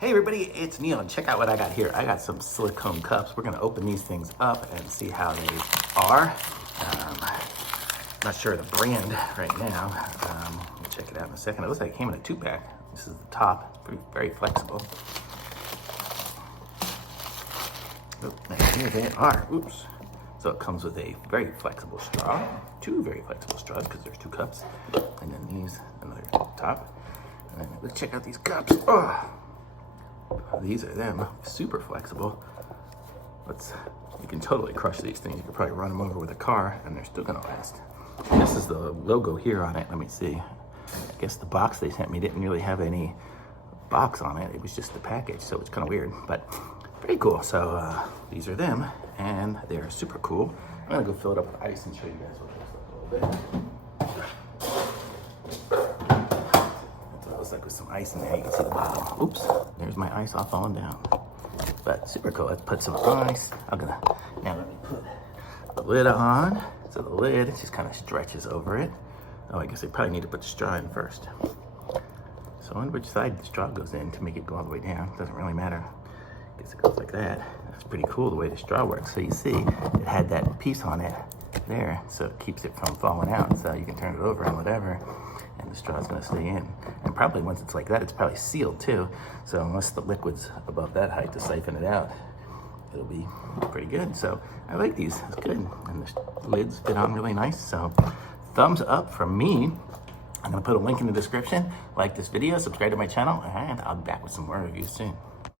Hey everybody, it's Neil, and check out what I got here. I got some silicone cups. We're gonna open these things up and see how they are. Not sure of the brand right now. We'll check it out in a second. It looks like it came in a 2-pack. This is the top, very flexible. Oh, and here they are, oops. So it comes with a very flexible straw, 2 very flexible straws because there's 2 cups. And then these, another top. And then let's check out these cups. Oh. These are them, super flexible. You can totally crush these things. You could probably run them over with a car and they're still gonna last. This is the logo here on it. Let me see. I guess the box they sent me didn't really have any box on it. It was just the package, so it's kind of weird, but pretty cool. So these are them and they're super cool. I'm gonna go fill it up with ice and show you guys what it looks like a little bit. Like with some ice in there, you can see the bottom. Oops, there's my ice all falling down. But super cool. Let's put some ice. Now let me put the lid on. So the lid just kind of stretches over it. Oh, I guess I probably need to put the straw in first. So I wonder which side the straw goes in to make it go all the way down. Doesn't really matter. I guess it goes like that. That's pretty cool the way the straw works. So you see, it had that piece on it there, so it keeps it from falling out. So you can turn it over and whatever, and the straw's gonna stay in. And probably once it's like that, it's probably sealed too. So unless the liquid's above that height to siphon it out, it'll be pretty good. So I like these, it's good. And the lids fit on really nice. So thumbs up from me. I'm gonna put a link in the description. Like this video, subscribe to my channel, and I'll be back with some more reviews soon.